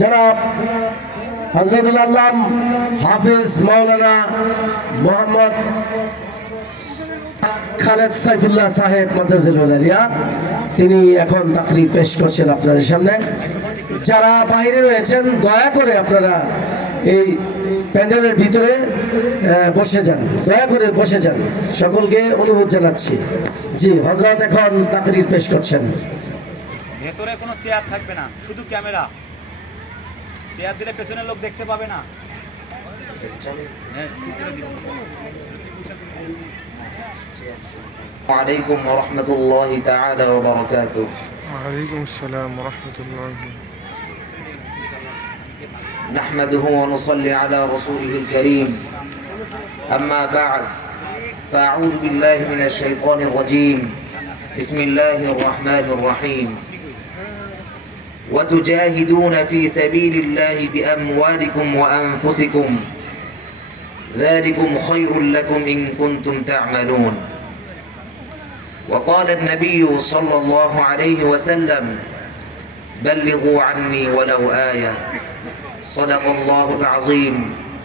জনাব হযরতুল আল্লাম হাফেজ মাওলানা মোহাম্মদ খালেদ সাইফুল্লাহ সাহেব মাদ্রাসাতুল আলিয়া তিনি এখন তাকরীর পেশ করছেন আপনাদের সামনে। যারা বাইরে রয়েছেন দয়া করে আপনারা এই প্যান্ডেলের ভিতরে বসে যান, দয়া করে বসে যান, সকলকে অনুরোধ জানাচ্ছি। জি, হযরত এখন তাকরীর পেশ করছেন। ভেতরে কোনো চেয়ার থাকবে না, শুধু ক্যামেরা। চেয়ার দিলে পেছনের লোক দেখতে পাবে না। عليكم ورحمة الله تعالى وبركاته. وعليكم السلام ورحمة الله. نحمده ونصلي على رسوله الكريم. أما بعد فأعوذ بالله من الشيطان الرجيم. بسم الله الرحمن الرحيم. وتجاهدون في سبيل الله بأموالكم وأنفسكم ذلكم خير لكم إن كنتم تعملون. وقال النبي صلى الله عليه وسلم بلغوا عني ولو آية. صدق الله العظيم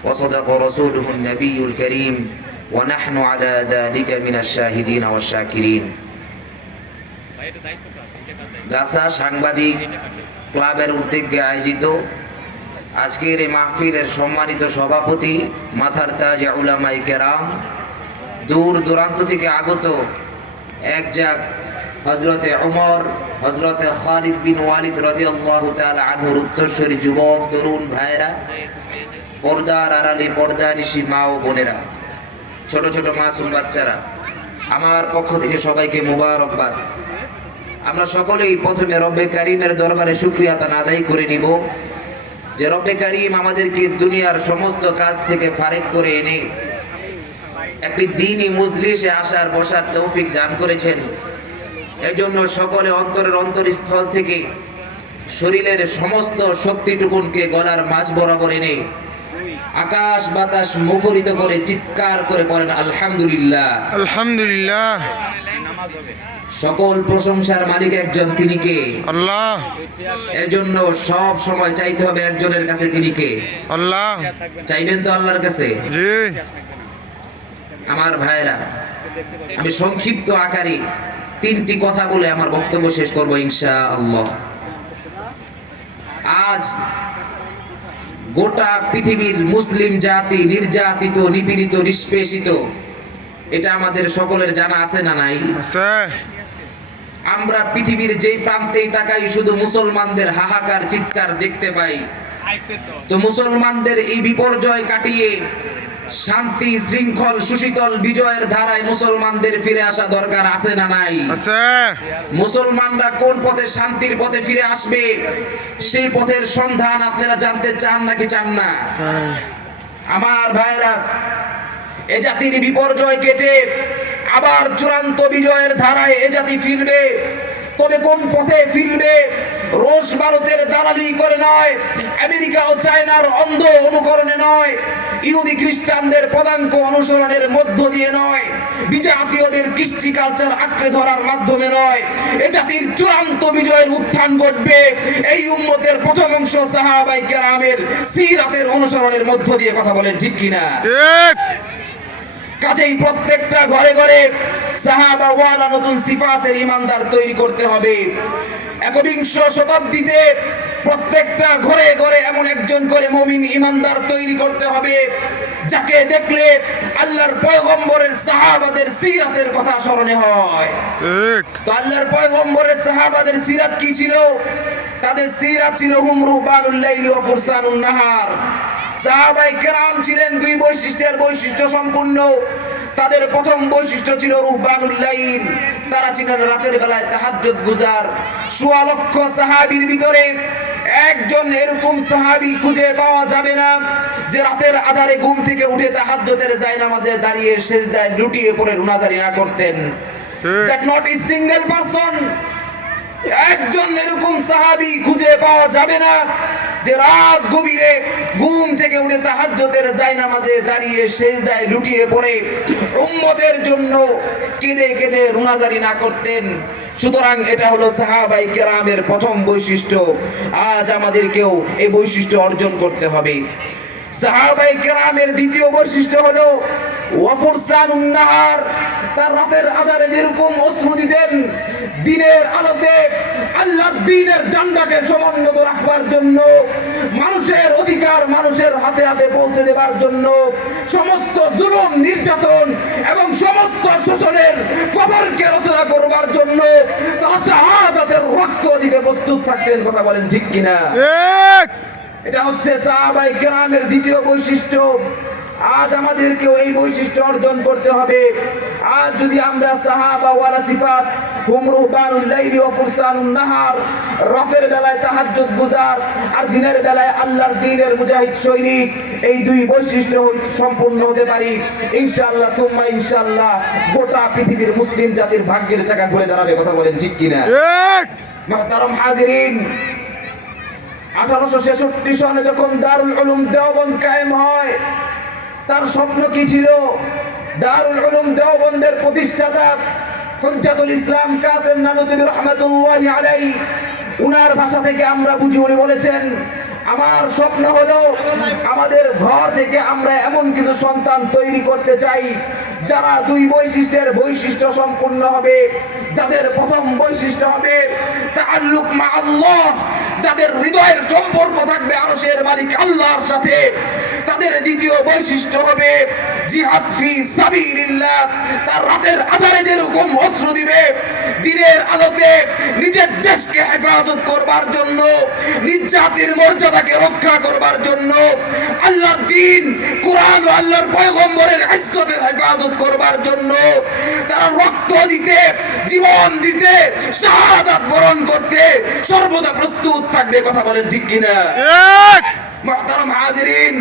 وصدق رسوله النبي الكريم ونحن على ذلك من الشاهدين والشاكرين. গাছা সাংবাদিক ক্লাবের উদ্যোগে আয়োজিত আজকের এই মাহফিলের সম্মানিত সভাপতি মাথার তাজ উলামায়ে কেরাম, দূর দূরান্ত থেকে আগত একজাক হযরতে ওমর, হযরতে খালিদ বিন ওয়ালিদ রাদিয়াল্লাহু তাআলা আনহুর উত্তরসূরি যুবক তরুণ ভাইরা, পর্দার আড়ালে পর্দানিশী মা ও বোনেরা, ছোট ছোট মাসুম বাচ্চারা, আমার পক্ষ থেকে সবাইকে মুবারকবাদ। আমরা সকলেই প্রথমে রব্বে কারীমের দরবারে শুকরিয়া আদায় করে নিব যে রব্বে কারীম আমাদেরকে দুনিয়ার সমস্ত কাজ থেকে ফারেক করে এনে একটি দ্বীনি মজলিসে আসার বসার তৌফিক দান করেছেন। এজন্য সকলে অন্তরের অন্তরস্থল থেকে শরীরের সমস্ত শক্তিটুকুনকে গলার মাঝ বরাবর এনে আকাশ বাতাস মুখরিত করে চিৎকার করে পড়েন আলহামদুলিল্লাহ। আলহামদুলিল্লাহ। সকল প্রশংসার মালিক একজন, তিনি কে? আল্লাহ। এজন্য সব সময় চাইতে হবে একজনের কাছে, তিনি কে? আল্লাহ। চাইবেন তো আল্লাহর কাছে? জি। আমার ভাইরা, আমি সংক্ষিপ্ত আকারে তিনটি কথা বলে আমার বক্তব্য শেষ করব ইনশাআল্লাহ। আজ গোটা পৃথিবীর মুসলিম জাতি নির্যাতিত, নিপীড়িত, নিষ্পেষিত, এটা আমাদের সকলের জানা আছে না নাই? আছে। আমরা পৃথিবীর যেই প্রান্তেই তাকাই শুধু মুসলমানদের হাহাকার চিৎকার দেখতে পাই। তো মুসলমানদের এই বিপর্যয় কাটিয়ে শান্তি শৃঙ্খল সুশীতল বিজয়ের ধারায় মুসলমানদের ফিরে আসা দরকার আছে না নাই? আছে। মুসলমানরা কোন পথে শান্তির পথে ফিরে আসবে সেই পথের সন্ধান আপনারা জানতে চান নাকি চান না? আমার ভাইরা, এ জাতির বিপর্যয় কেটে আবার চূড়ান্ত বিজয়ের ধারায় এ জাতি ফিরবে। তবে কোন পথে ফিরবে? রুশ ভারতের দালালি করে নয়, আমেরিকা ও চায়নার অন্ধ অনুকরণে নয়, ইহুদি খ্রিস্টানদের পদাঙ্ক অনুসরণের মধ্য দিয়ে নয়, বিজাতীয়দের কৃষ্টি কালচার আঁকড়ে ধরার মাধ্যমে নয়। এ জাতির চূড়ান্ত বিজয়ের উত্থান ঘটবে এই উম্মতের প্রথম অংশ সাহাবায়ে কেরামের সিরাতের অনুসরণের মধ্য দিয়ে। কথা বলেন ঠিক কিনা? ঠিক। কাজেই প্রত্যেকটা ঘরে ঘরে সাহাবা ওয়ালা নতুন সিফাতের ইমানদার তৈরি করতে হবে। একবিংশ শতাব্দীতে প্রত্যেকটা ঘরে ঘরে এমন একজন করে মুমিন ইমানদার তৈরি করতে হবে যাকে দেখলে আল্লাহর পয়গম্বরের সাহাবাদের সিরাতের কথা স্মরণে হয়। ঠিক। তো আল্লাহর পয়গম্বরের সাহাবাদের সিরাত কি ছিল? তাদের সিরাত ছিল হুম রুহবানুল লাইলি ওয়া ফুরসানুন নাহার। সাহাবায়ে কেরাম ছিলেন দুই বৈশিষ্ট্যের বৈশিষ্ট্য সম্পূর্ণ। তাদের প্রথম বৈশিষ্ট্য ছিল রুহবানুল লাইল, তারা ছিলেন রাতের বেলায় তাহাজ্জুদ গুজার। ১৬ লক্ষ সাহাবীর ভিতরে একজন এরকম সাহাবী খুঁজে পাওয়া যাবে না যে রাতের আধারে ঘুম থেকে উঠে তাহাজ্জুদের জায়নামাজে দাঁড়িয়ে সিজদায় লুটিয়ে পড়ে রুনাজারি না করতেন। That not a single person. একজন এরকম সাহাবী খুঁজে পাওয়া যাবে না যে রাত গভীরে ঘুম থেকে উঠে তাহাজ্জুদের জায়নামাজে দাঁড়িয়ে সিজদায় লুটিয়ে পড়ে উম্মতের জন্য কেঁদে কেঁদে রুনাজারি না করতেন। সুতরাং এটা হলো সাহাবায়ে কেরামের প্রথম বৈশিষ্ট্য। আজ আমাদেরকেও এই বৈশিষ্ট্য অর্জন করতে হবে। সাহাবায়ে কেরামের দ্বিতীয় বৈশিষ্ট্য হলো ওয়াফুরসানুন নাহার, তার রাতের আধারে যেরকম অশ্রু দিতেন, দিনের আলোতে আল্লাহর দ্বীনের ঝান্ডাকে সমুন্নত রাখবার জন্য, মানুষের অধিকার মানুষের হাতে হাতে পৌঁছে দেবার জন্য, সমস্ত জুলুম নির্যাতন এবং সমস্ত শোষণের কবরকে রচনা করবার জন্য তারা শাহাদাতের রক্ত দিতে প্রস্তুত থাকতেন। কথা বলেন ঠিক কিনা? ঠিক। এটা হচ্ছে সাহাবায়ে কেরামের দ্বিতীয় বৈশিষ্ট্য। আজ আমাদেরকেও এই বৈশিষ্ট্য অর্জন করতে হবে। আজ যদি আমরা সাহাবা ওয়ালা সিফাত, হুম রুহবানুল লাইলি ওয়া ফুরসানুন নাহার, রাতের বেলায় তাহাজ্জুদ গুজার আর দিনের বেলায় আল্লাহর দ্বীনের মুজাহিদ সৈনিক, এই দুই বৈশিষ্ট্য সম্পূর্ণ হতে পারি, ইনশাআল্লাহ সুম্মা ইনশাআল্লাহ গোটা পৃথিবীর মুসলিম জাতির ভাগ্যের চাকা ঘুরে দাঁড়াবে। কথা বলেন ঠিক কিনা? ঠিক। মুহতারাম হাজিরিন, 1866 সনে যখন দারুল উলুম দেওবন্দ কায়েম হয়, তার স্বপ্ন কি ছিল? দারুল উলুম দেওবন্দের প্রতিষ্ঠাতা হুজ্জাতুল ইসলাম কাসেম নানুতুবি রহমাতুল্লাহি আলাইহি, উনার ভাষা থেকে আমরা বুঝি, উনি বলেছেন, আমার স্বপ্ন হলো আমাদের ঘর থেকে আমরা এমন কিছু সন্তান তৈরি করতে চাই যারা দুই বৈশিষ্ট্য সম্পূর্ণ হবে। যাদের প্রথম বৈশিষ্ট্য হবে তাআল্লুক মা আল্লাহ, যাদের হৃদয়ের সম্পর্ক থাকবে আরশের মালিক আল্লাহর সাথে। তাদের দ্বিতীয় বৈশিষ্ট্য হবে জিহাদ ফি সাবিলিল্লাহ, তার রাতের আধারে যেরকম অস্ত্র দিবে, দিনের আলোতে নিজের দেশকে হেফাজত করবার জন্য, নিজ জাতির মর্যাদাকে রক্ষা করবার জন্য, আল্লাহর দ্বীন, কোরআন ও আল্লাহর পয়গম্বরের ইজ্জতের হেফাজত করবার জন্য তারা রক্ত দিতে, জীবন দিতে, শাহাদাত বরণ করতে সর্বদা প্রস্তুত থাকবে। কথা বলেন ঠিক কিনা? ঠিক। মুহতারাম হাজিরিন,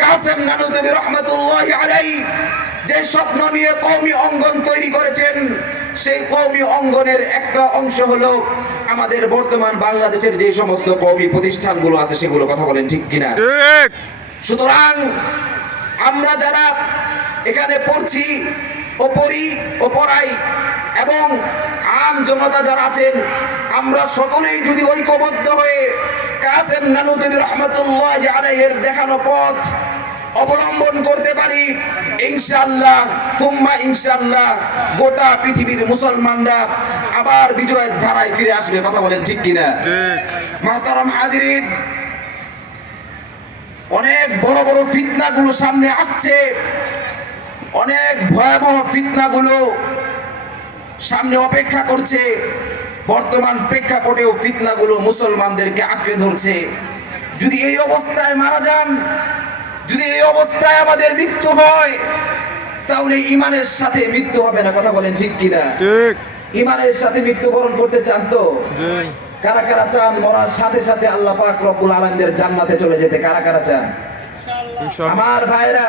কাসেম নানুতুবি রহমাতুল্লাহি আলাইহি যে স্বপ্ন নিয়ে কওমি অঙ্গন তৈরি করেছেন, সেই কওমি অঙ্গনের একটা অংশ হলো আমাদের বর্তমান বাংলাদেশের যে সমস্ত কওমি প্রতিষ্ঠানগুলো আছে সেগুলো। কথা বলেন ঠিক কিনা? ঠিক। সুতরাং আমরা যারা এখানে পড়ছি ও পড়ি ও পড়াই এবং আম জনতা যারা আছেন, আমরা সকলেই যদি ঐক্যবদ্ধ হয়ে কাসেম নানুতুবি রহমাতুল্লাহি আলাইহির দেখানো পথ অবলম্বন করতে পারি, ইনশাআল্লাহ সুম্মা ইনশাআল্লাহ গোটা পৃথিবীর মুসলমানরা আবার বিজয়ের ধারায় ফিরে আসবে। কথা বলেন ঠিক কিনা? ঠিক। মুহতারাম হাজিরিন, অনেক বড় বড় ফিতনাগুলো সামনে আসছে, অনেক ভয়াবহ ফিতনাগুলো সামনে অপেক্ষা করছে। বর্তমান প্রেক্ষাপটেও ফিতনাগুলো মুসলমানদেরকে আঁকড়ে ধরছে। যদি এই অবস্থায় মারা যান, যদি এই অবস্থায় আমাদের মৃত্যু হয়, তাহলে ইমানের সাথে মৃত্যু হবে না। কথা বলেন ঠিক কিনা? ঠিক। ইমানের সাথে মৃত্যুবরণ করতে চান তো? ঠিক। কারা কারা চান মরার সাথে সাথে আল্লাহ পাক রব্বুল আলামিনের জান্নাতে চলে যেতে? কারা কারা চান? ইনশাআল্লাহ। আমার ভাইরা,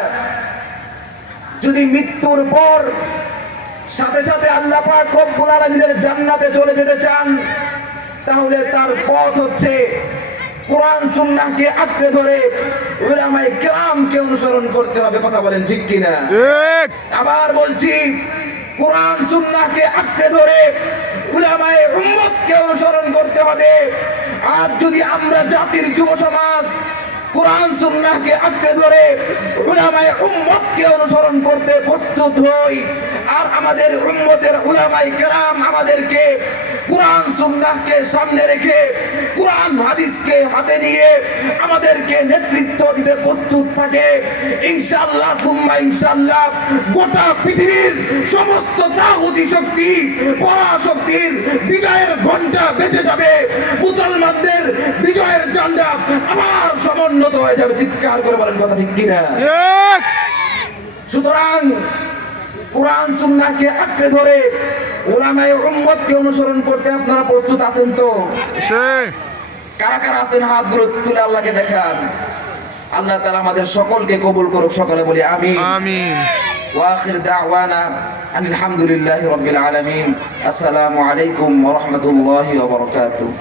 যদি মৃত্যুর পর সাথে সাথে আল্লাহ পাক রব্বুল আলামিনের জান্নাতে চলে যেতে চান, তাহলে তার পথ হচ্ছে কোরআন সুন্নাহকে আঁকড়ে ধরে উলামায়ে কেরামকে অনুসরণ করতে হবে। কথা বলেন ঠিক কিনা? ঠিক। আবার বলছি, কোরআন সুন্নাহকে আঁকড়ে ধরে উলামায়ে উম্মতকে অনুসরণ করতে হবে। আর যদি আমরা জাতির যুব সমাজ কোরআন সুন্নাহকে আঁকড়ে ধরে উলামায়ে উম্মতকে অনুসরণ করতে প্রস্তুত হই, আর আমাদের উম্মতের উলামায়ে কেরাম আমাদেরকে কোরআন সুন্নাহকে সামনে রেখে, কোরআন হাদিসকে হাতে নিয়ে আমাদেরকে নেতৃত্ব দিতে প্রস্তুত থাকে, ইনশাআল্লাহ সুম্মা ইনশাআল্লাহ গোটা পৃথিবীর সমস্ত তাগুতি শক্তি, পরাশক্তির বিজয়ের ঘণ্টা বেজে যাবে। মুসলমানদের বিজয়ের ঝান্ডা আবার সমুন্নত হয়ে যাবে। চিৎকার করে বলেন কথা ঠিক কিনা? ঠিক। সুতরাং কোরআন সুন্নাহকে আঁকড়ে ধরে উলামায়ে উম্মতকে অনুসরণ করতে আপনারা প্রস্তুত আছেন তো? সেই। কারা কারা আছেন হাতগুলো তুলে আল্লাহকে দেখান। আল্লাহ তাআলা আমাদের সকলকে কবুল করুক। সকলে বলি আমিন। আমিন। ওয়া আখির দাওয়ানা আলহামদুলিল্লাহি রাব্বিল আলামিন। আসসালামু আলাইকুম ওয়া রাহমাতুল্লাহি ওয়া বারাকাতুহু।